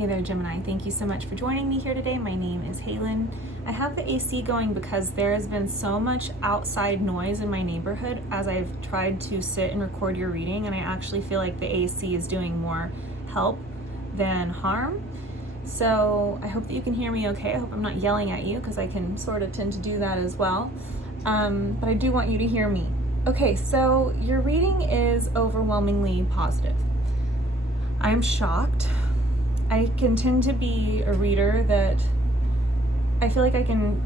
Hey there, Gemini. Thank you so much for joining me here today. My name is Halen. I have the AC going because there has been so much outside noise in my neighborhood as I've tried to sit and record your reading, and I actually feel like the AC is doing more help than harm. So I hope that you can hear me okay. I hope I'm not yelling at you because I can sort of tend to do that as well. But I do want you to hear me. Okay, so your reading is overwhelmingly positive. I'm shocked. I can tend to be a reader that I feel like I can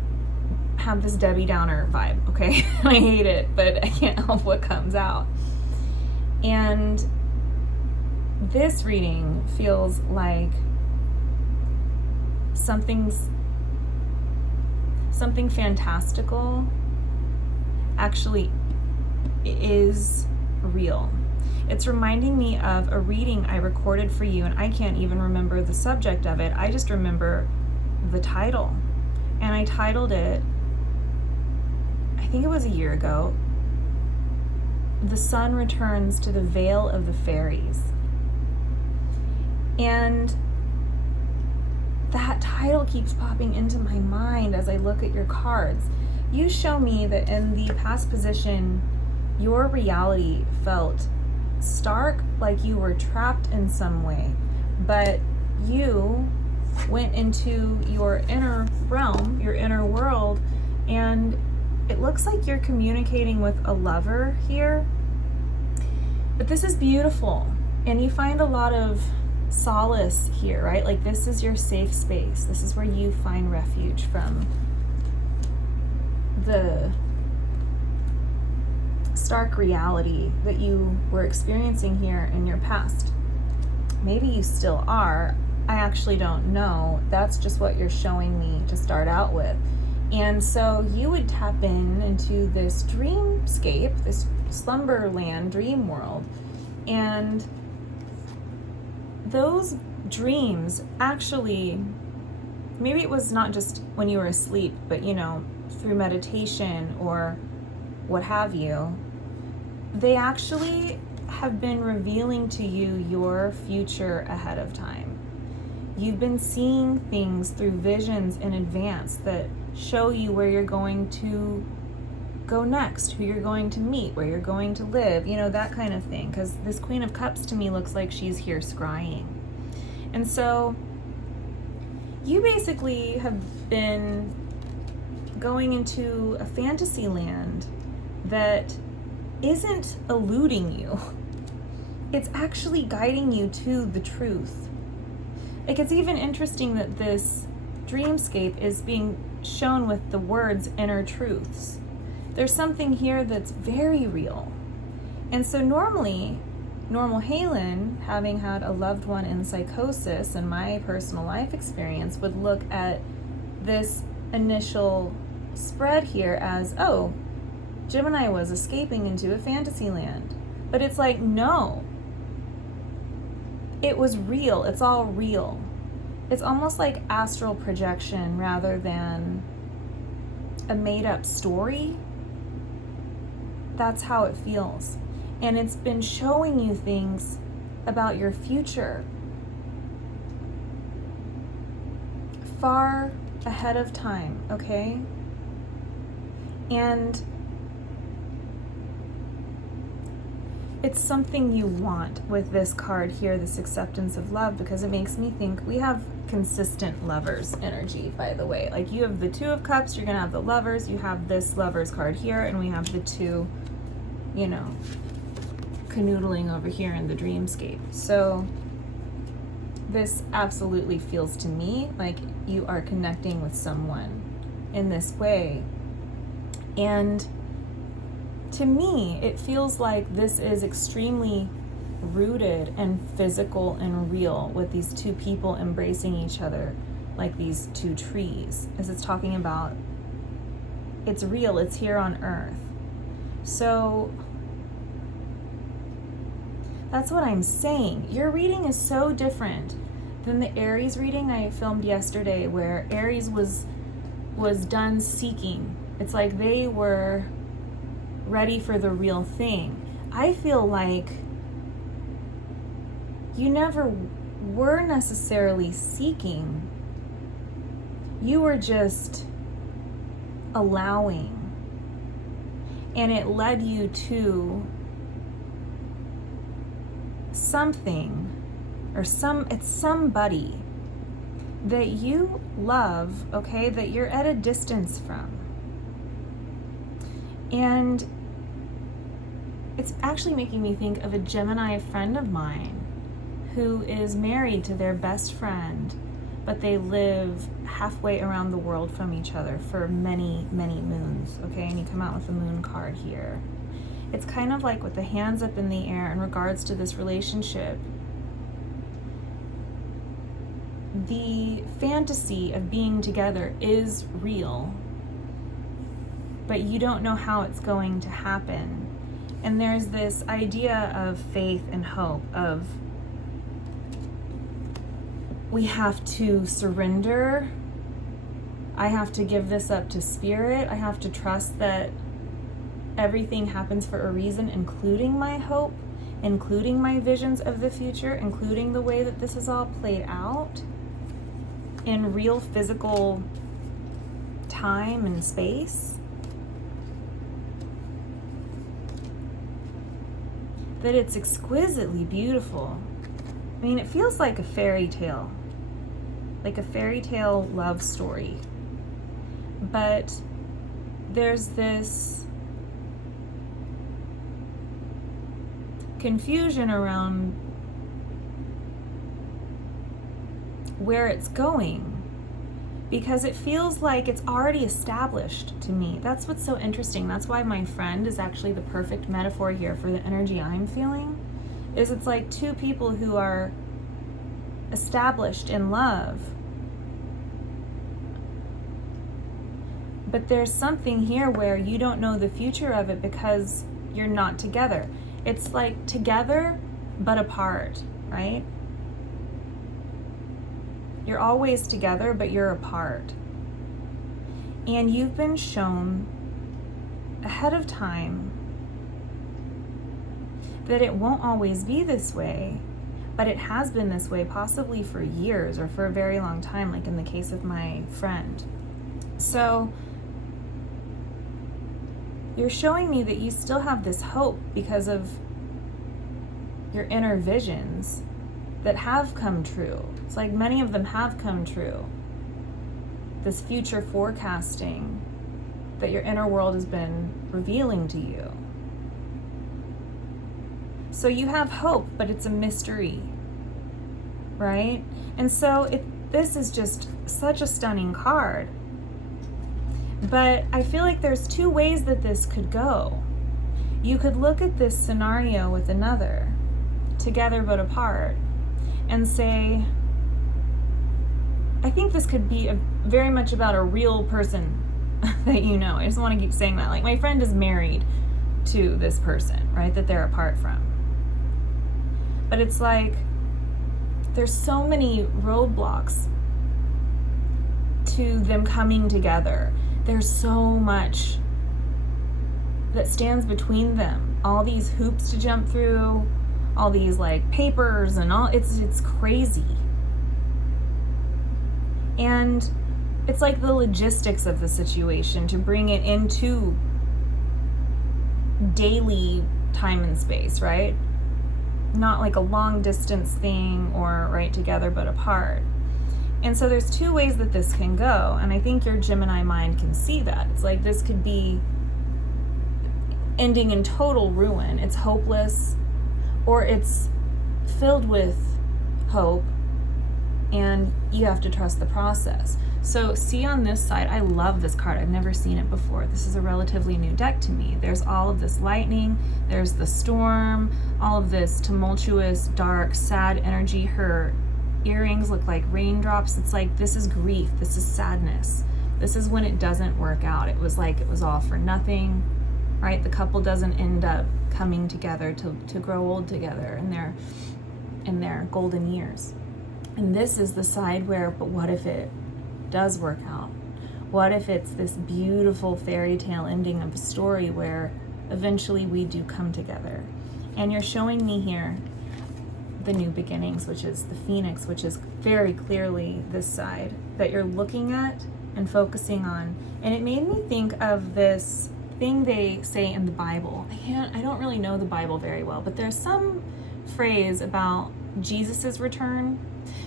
have this Debbie Downer vibe, okay? I hate it, but I can't help what comes out. And this reading feels like something fantastical actually is real. It's reminding me of a reading I recorded for you, and I can't even remember the subject of it. I just remember the title. And I titled it, I think it was a year ago, The Sun Returns to the Vale of the Fairies. And that title keeps popping into my mind as I look at your cards. You show me that in the past position, your reality felt stark, like you were trapped in some way, but you went into your inner realm, your inner world, and it looks like you're communicating with a lover here. But this is beautiful, and you find a lot of solace here, right? Like this is your safe space. This is where you find refuge from the stark reality that you were experiencing here in your past. Maybe you still are. I actually don't know. That's just what you're showing me to start out with. And so you would tap into this dreamscape, this slumberland dream world. And those dreams actually, maybe it was not just when you were asleep, but through meditation or what have you, they actually have been revealing to you your future ahead of time. You've been seeing things through visions in advance that show you where you're going to go next, who you're going to meet, where you're going to live, that kind of thing. Because this Queen of Cups to me looks like she's here scrying. And so you basically have been going into a fantasy land that isn't eluding you. It's actually guiding you to the truth. Like, it's even interesting that this dreamscape is being shown with the words inner truths. There's something here that's very real. And so normal Halen, having had a loved one in psychosis and my personal life experience, would look at this initial spread here as, oh, Gemini was escaping into a fantasy land. But it's like, no. It was real. It's all real. It's almost like astral projection rather than a made-up story. That's how it feels. And it's been showing you things about your future far ahead of time, okay? And it's something you want with this card here, this acceptance of love, because it makes me think we have consistent lovers energy, by the way. Like, you have the Two of Cups, you're going to have the lovers, you have this lovers card here, and we have the two, canoodling over here in the dreamscape. So this absolutely feels to me like you are connecting with someone in this way. And to me, it feels like this is extremely rooted and physical and real, with these two people embracing each other like these two trees, as it's talking about. It's real, it's here on earth. So that's what I'm saying. Your reading is so different than the Aries reading I filmed yesterday, where Aries was done seeking. It's like they were ready for the real thing. I feel like you never were necessarily seeking. You were just allowing. And it led you to something, or it's somebody that you love, okay, that you're at a distance from. And it's actually making me think of a Gemini friend of mine who is married to their best friend, but they live halfway around the world from each other for many, many moons, okay? And you come out with the moon card here. It's kind of like with the hands up in the air in regards to this relationship. The fantasy of being together is real, but you don't know how it's going to happen. And there's this idea of faith and hope, of we have to surrender. I have to give this up to spirit. I have to trust that everything happens for a reason, including my hope, including my visions of the future, including the way that this is all played out in real physical time and space. That it's exquisitely beautiful. I mean, it feels like a fairy tale love story. But there's this confusion around where it's going, because it feels like it's already established to me. That's what's so interesting. That's why my friend is actually the perfect metaphor here for the energy I'm feeling. Is it's like two people who are established in love, but there's something here where you don't know the future of it because you're not together. It's like together but apart, right? You're always together, but you're apart. And you've been shown ahead of time that it won't always be this way, but it has been this way possibly for years or for a very long time, like in the case of my friend. So you're showing me that you still have this hope because of your inner visions that have come true. It's like many of them have come true. This future forecasting that your inner world has been revealing to you. So you have hope, but it's a mystery, right? And so this is just such a stunning card. But I feel like there's two ways that this could go. You could look at this scenario with another, together but apart, and say, I think this could be very much about a real person that you know. I just want to keep saying that. Like, my friend is married to this person, right, that they're apart from. But it's like, there's so many roadblocks to them coming together. There's so much that stands between them. All these hoops to jump through, all these like papers and all, it's crazy. And it's like the logistics of the situation to bring it into daily time and space, right? Not like a long distance thing or right together but apart. And so there's two ways that this can go, and I think your Gemini mind can see that. It's like this could be ending in total ruin. It's hopeless, or it's filled with hope, and you have to trust the process. So see on this side, I love this card. I've never seen it before. This is a relatively new deck to me. There's all of this lightning, there's the storm, all of this tumultuous, dark, sad energy. Her earrings look like raindrops. It's like, this is grief, this is sadness. This is when it doesn't work out. It was like it was all for nothing, right? The couple doesn't end up coming together to grow old together in their golden years. And this is the side where, but what if it does work out? What if it's this beautiful fairy tale ending of a story where eventually we do come together? And you're showing me here the new beginnings, which is the phoenix, which is very clearly this side that you're looking at and focusing on. And it made me think of this thing they say in the Bible. I don't really know the Bible very well, but there's some phrase about Jesus's return,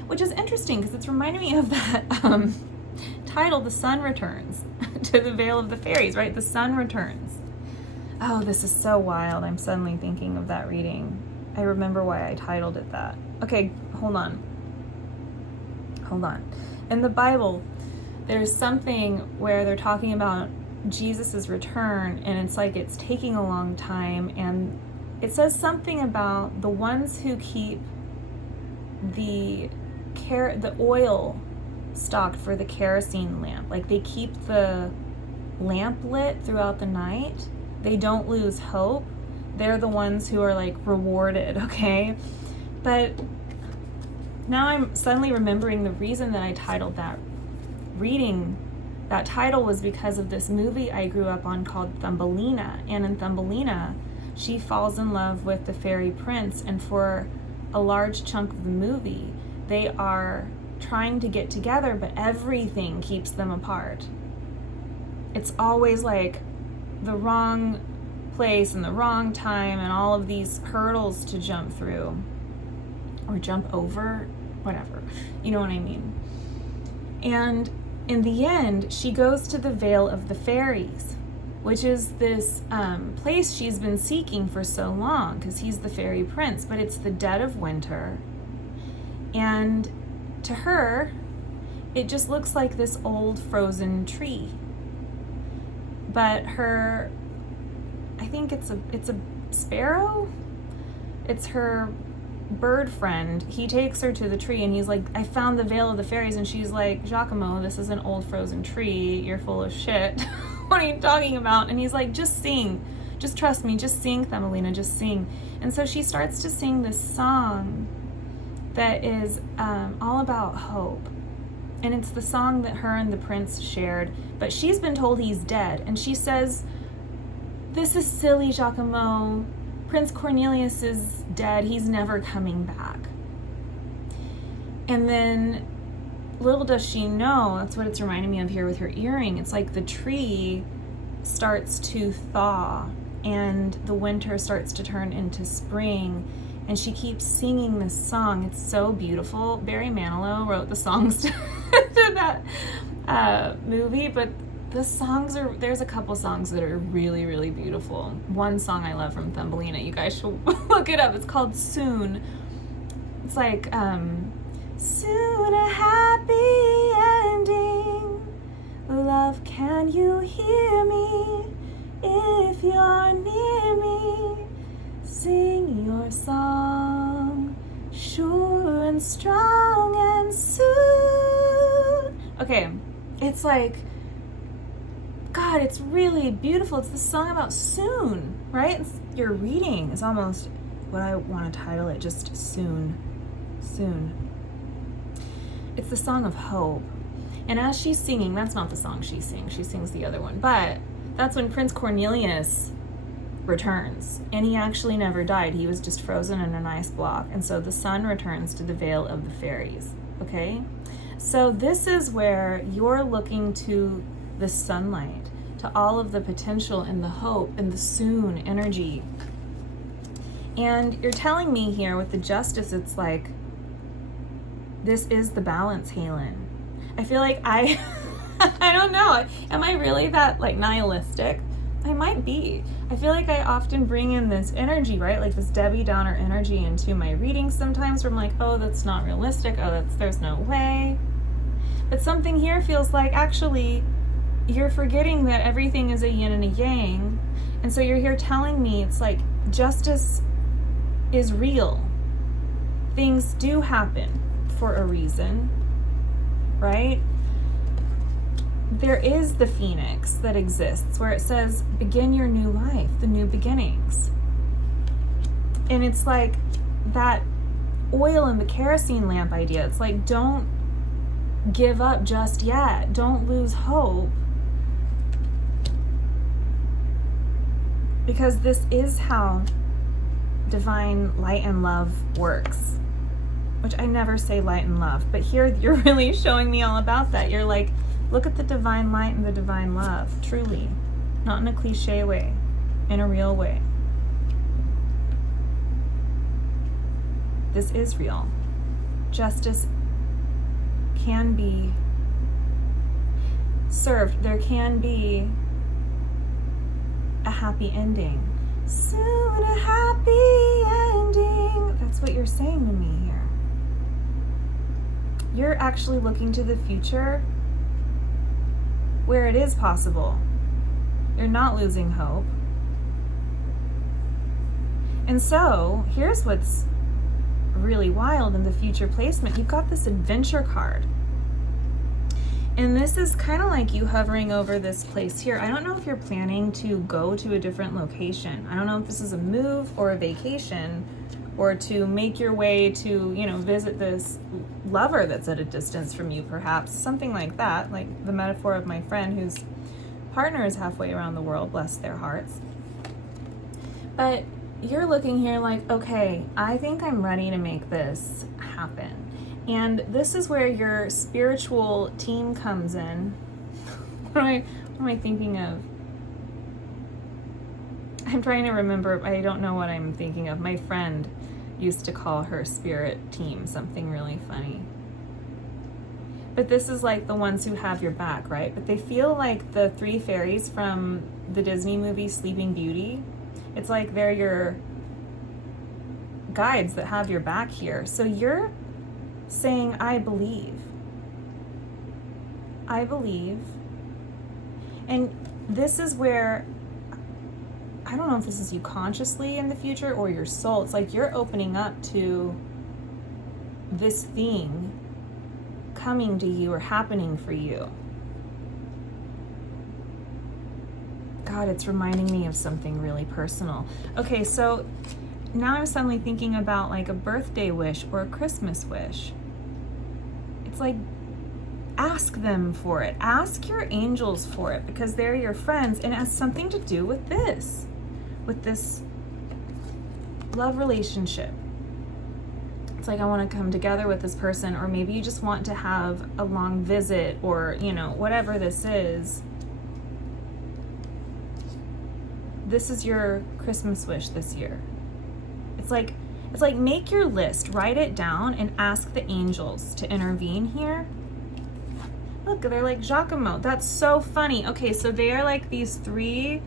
which is interesting because it's reminding me of that title, The Sun Returns, to the Veil of the Fairies, right? The sun returns. Oh, this is so wild. I'm suddenly thinking of that reading. I remember why I titled it that. Okay, hold on. In the Bible, there's something where they're talking about Jesus's return, and it's like it's taking a long time, and it says something about the ones who keep the oil stocked for the kerosene lamp. Like they keep the lamp lit throughout the night. They don't lose hope. They're the ones who are like rewarded, okay? But now I'm suddenly remembering the reason that I titled that reading. That title was because of this movie I grew up on called Thumbelina. And in Thumbelina, she falls in love with the fairy prince, and for a large chunk of the movie, they are trying to get together, but everything keeps them apart. It's always like the wrong place and the wrong time and all of these hurdles to jump through or jump over, whatever. You know what I mean? And in the end, she goes to the Veil of the Fairies, which is this place she's been seeking for so long because he's the fairy prince, but it's the dead of winter. And to her, it just looks like this old frozen tree. But her, I think it's a sparrow. It's her bird friend. He takes her to the tree and he's like, I found the Veil of the Fairies. And she's like, Giacomo, this is an old frozen tree. You're full of shit. What are you talking about? And he's like, just sing. Just trust me. Just sing, Thumbelina. Just sing. And so she starts to sing this song that is all about hope. And it's the song that her and the prince shared. But she's been told he's dead. And she says, this is silly, Giacomo. Prince Cornelius is dead. He's never coming back. And then little does she know, that's what it's reminding me of here with her earring. It's like the tree starts to thaw and the winter starts to turn into spring. And she keeps singing this song. It's so beautiful. Barry Manilow wrote the songs to that movie, but the songs there's a couple songs that are really, really beautiful. One song I love from Thumbelina, you guys should look it up. It's called Soon. It's like, soon a happy ending. Love, can you hear me? If you're near me, sing your song, sure and strong and soon. Okay, it's like, God, it's really beautiful. It's the song about soon, right? Your reading is almost what I want to title it, just soon. Soon. It's the song of hope. And as she's singing, that's not the song she sings the other one, but that's when Prince Cornelius returns. And he actually never died. He was just frozen in an ice block. And so the sun returns to the Veil of the Fairies, okay? So this is where you're looking to the sunlight, to all of the potential and the hope and the soon energy. And you're telling me here with the justice, it's like, this is the balance, Halen. I feel like I don't know. Am I really that like nihilistic? I might be. I feel like I often bring in this energy, right? Like this Debbie Downer energy into my readings sometimes where I'm like, oh, that's not realistic. Oh, there's no way. But something here feels like actually you're forgetting that everything is a yin and a yang. And so you're here telling me it's like justice is real. Things do happen for a reason, right? There is the phoenix that exists where it says, begin your new life, the new beginnings. And it's like that oil in the kerosene lamp idea. It's like, don't give up just yet. Don't lose hope. Because this is how divine light and love works. which I never say light and love, but here you're really showing me all about that. You're like, look at the divine light and the divine love, truly, not in a cliche way, in a real way. This is real. Justice can be served. There can be a happy ending. Soon a happy ending. That's what you're saying to me here. You're actually looking to the future where it is possible. You're not losing hope. And so, here's what's really wild in the future placement. You've got this adventure card. And this is kind of like you hovering over this place here. I don't know if you're planning to go to a different location. I don't know if this is a move or a vacation, or to make your way to, visit this lover that's at a distance from you, perhaps. Something like that, like the metaphor of my friend whose partner is halfway around the world, bless their hearts. But you're looking here like, okay, I think I'm ready to make this happen. And this is where your spiritual team comes in. What am I thinking of? I'm trying to remember. I don't know what I'm thinking of. My friend used to call her spirit team something really funny. But this is like the ones who have your back, right? But they feel like the three fairies from the Disney movie Sleeping Beauty. It's like they're your guides that have your back here. So you're saying, I believe. I believe. And this is where, I don't know if this is you consciously in the future or your soul. It's like you're opening up to this thing coming to you or happening for you. God, it's reminding me of something really personal. Okay, so now I'm suddenly thinking about like a birthday wish or a Christmas wish. It's like, ask them for it. Ask your angels for it, because they're your friends, and it has something to do with this love relationship. It's like, I want to come together with this person, or maybe you just want to have a long visit, or whatever this is. This is your Christmas wish this year. It's like make your list, write it down, and ask the angels to intervene here. Look, they're like Giacomo. That's so funny. Okay, so they are like these three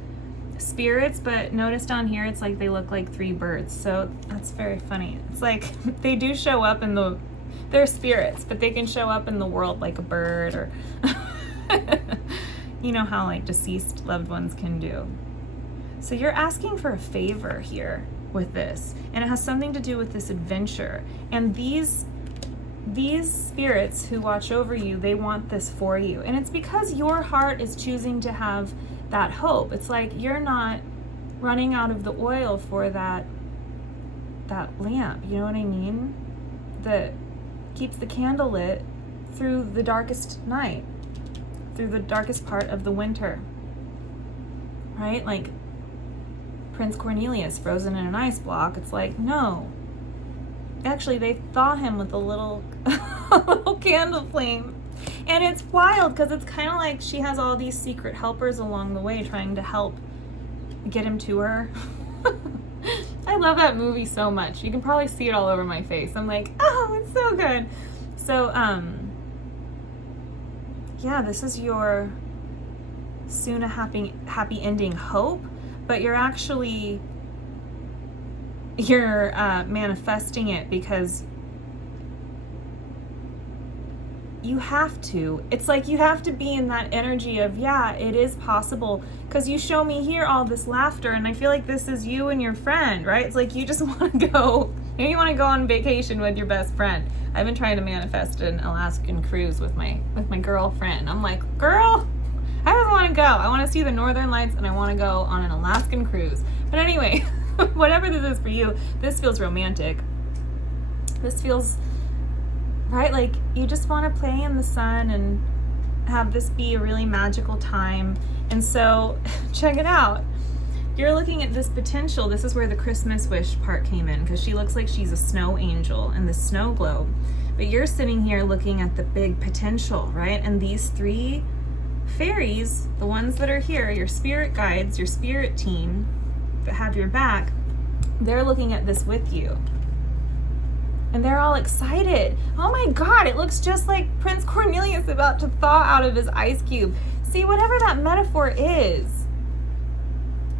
spirits, but notice down here it's like they look like three birds. So that's very funny. It's like they do show up they're spirits, but they can show up in the world like a bird, or you know how like deceased loved ones can do. So you're asking for a favor here with this, and it has something to do with this adventure. And these spirits who watch over you, they want this for you, and it's because your heart is choosing to have that hope. It's like you're not running out of the oil for that lamp, you know what I mean, that keeps the candle lit through the darkest night, through the darkest part of the winter, right? Like Prince Cornelius frozen in an ice block. It's like, no, actually they thaw him with a little candle flame. And it's wild because it's kind of like she has all these secret helpers along the way trying to help get him to her. I love that movie so much. You can probably see it all over my face. I'm like, oh, it's so good. So yeah, this is your soon a happy ending hope. But you're manifesting it because you have to. It's like you have to be in that energy of, yeah, it is possible. Because you show me here all this laughter, and I feel like this is you and your friend, right? It's like you just want to go, maybe you want to go on vacation with your best friend. I've been trying to manifest an Alaskan cruise with my girlfriend. I'm like, girl, I just want to go. I want to see the northern lights, and I want to go on an Alaskan cruise. But anyway, whatever this is for you, this feels romantic. This feels, right, like you just want to play in the sun and have this be a really magical time. And so, check it out. You're looking at this potential. This is where the Christmas wish part came in, because she looks like she's a snow angel in the snow globe. But you're sitting here looking at the big potential, right? And these three fairies, the ones that are here, your spirit guides, your spirit team that have your back, they're looking at this with you. And they're all excited. Oh my God, it looks just like Prince Cornelius about to thaw out of his ice cube. See, whatever that metaphor is,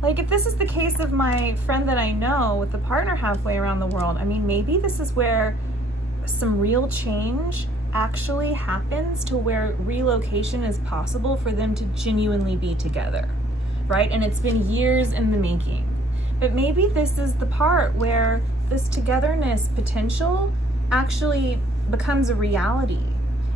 like if this is the case of my friend that I know with the partner halfway around the world, I mean, maybe this is where some real change actually happens, to where relocation is possible for them to genuinely be together, right? And it's been years in the making. But maybe this is the part where this togetherness potential actually becomes a reality.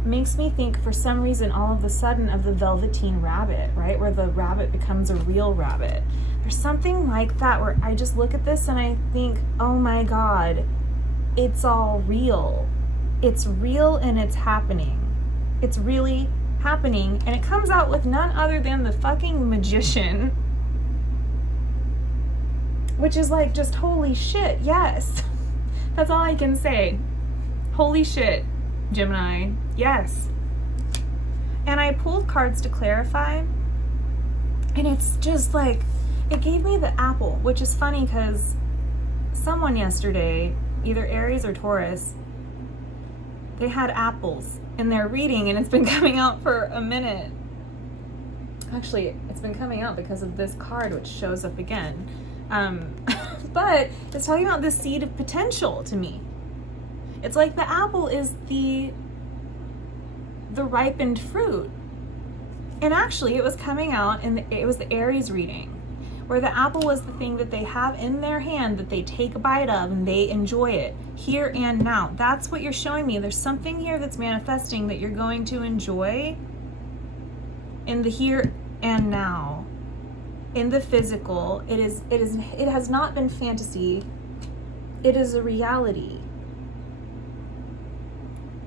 It makes me think, for some reason, all of a sudden, of the Velveteen Rabbit, right? Where the rabbit becomes a real rabbit. There's something like that where I just look at this and I think, oh my God, it's all real. It's real and it's happening. It's really happening. And it comes out with none other than the fucking magician, which is like, just holy shit, yes. That's all I can say. Holy shit, Gemini, yes. And I pulled cards to clarify, and it's just like, it gave me the apple, which is funny because someone yesterday, either Aries or Taurus, they had apples in their reading, and it's been coming out for a minute. Actually, it's been coming out because of this card, which shows up again. But it's talking about this seed of potential to me. It's like the apple is the ripened fruit. And actually, it was coming out, and it was the Aries reading, where the apple was the thing that they have in their hand that they take a bite of and they enjoy it here and now. That's what you're showing me. There's something here that's manifesting that you're going to enjoy in the here and now. In the physical, it has not been fantasy. It is a reality.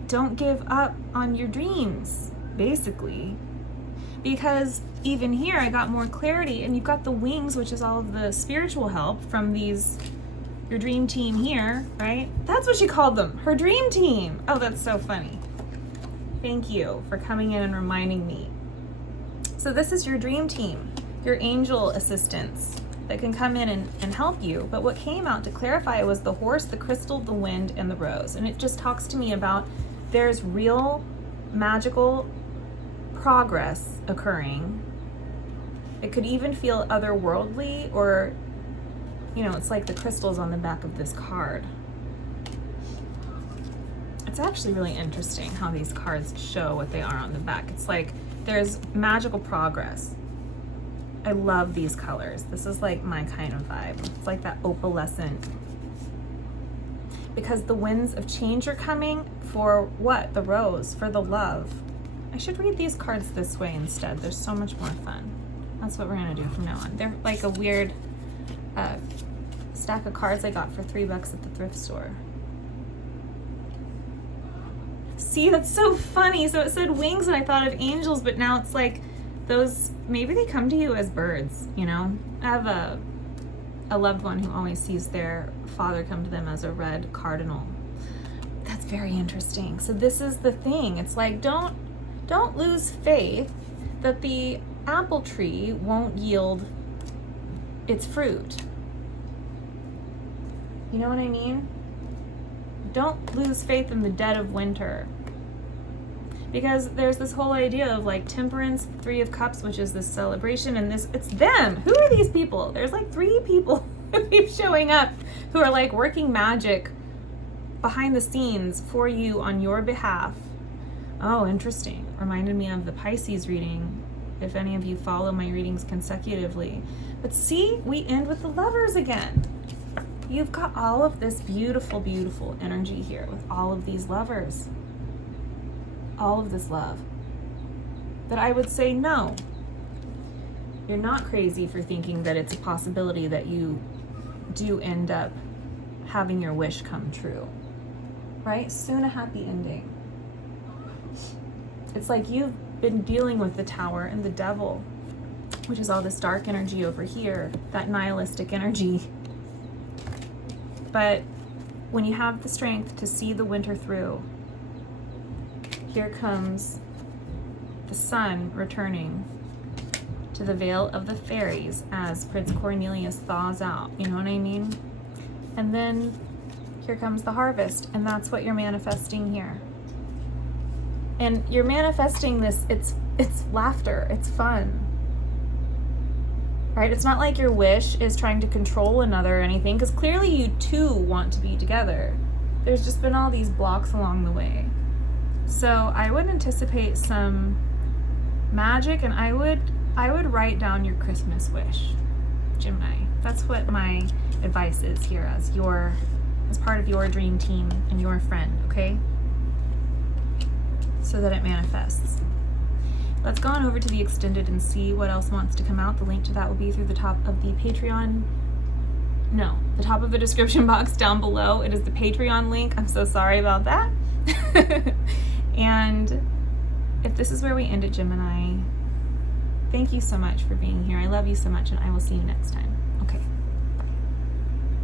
Don't give up on your dreams, basically. Because even here, I got more clarity, and you've got the wings, which is all of the spiritual help from your dream team here, right? That's what she called them, her dream team. Oh, that's so funny. Thank you for coming in and reminding me. So this is your dream team, your angel assistants that can come in and help you. But what came out to clarify was the horse, the crystal, the wind, and the rose. And it just talks to me about there's real magical progress occurring. It could even feel otherworldly, or, it's like the crystals on the back of this card. It's actually really interesting how these cards show what they are on the back. It's like there's magical progress. I love these colors. This is like my kind of vibe. It's like that opalescent. Because the winds of change are coming for what? The rose, for the love. I should read these cards this way instead. They're so much more fun. That's what we're gonna do from now on. They're like a weird stack of cards I got for $3 at the thrift store. See, that's so funny. So it said wings and I thought of angels, but now it's like those, maybe they come to you as birds, I have a loved one who always sees their father come to them as a red cardinal. That's very interesting. So this is the thing. It's like, don't lose faith that the apple tree won't yield its fruit. You know what I mean? Don't lose faith in the dead of winter. Because there's this whole idea of like temperance, 3 of Cups, which is this celebration, and it's them. Who are these people? There's like 3 people who keep showing up who are like working magic behind the scenes for you on your behalf. Oh, interesting. Reminded me of the Pisces reading, if any of you follow my readings consecutively. But see, we end with the Lovers again. You've got all of this beautiful, beautiful energy here with all of these lovers. All of this love. That I would say, no. You're not crazy for thinking that it's a possibility that you do end up having your wish come true. Right? Soon a happy ending. It's like you've been dealing with the Tower and the Devil. which is all this dark energy over here, that nihilistic energy. But when you have the strength to see the winter through, here comes the sun returning to the Vale of the Fairies as Prince Cornelius thaws out, you know what I mean? And then here comes the harvest, and that's what you're manifesting here. And you're manifesting this, it's laughter, it's fun. Right? It's not like your wish is trying to control another or anything, because clearly you two want to be together. There's just been all these blocks along the way. So I would anticipate some magic, and I would write down your Christmas wish, Gemini. That's what my advice is here as part of your dream team and your friend, okay? So that it manifests. Let's go on over to the extended and see what else wants to come out. The link to that will be through the top of the Patreon. No, the top of the description box down below. It is the Patreon link. I'm so sorry about that. And if this is where we end it, Gemini, thank you so much for being here. I love you so much, and I will see you next time. Okay.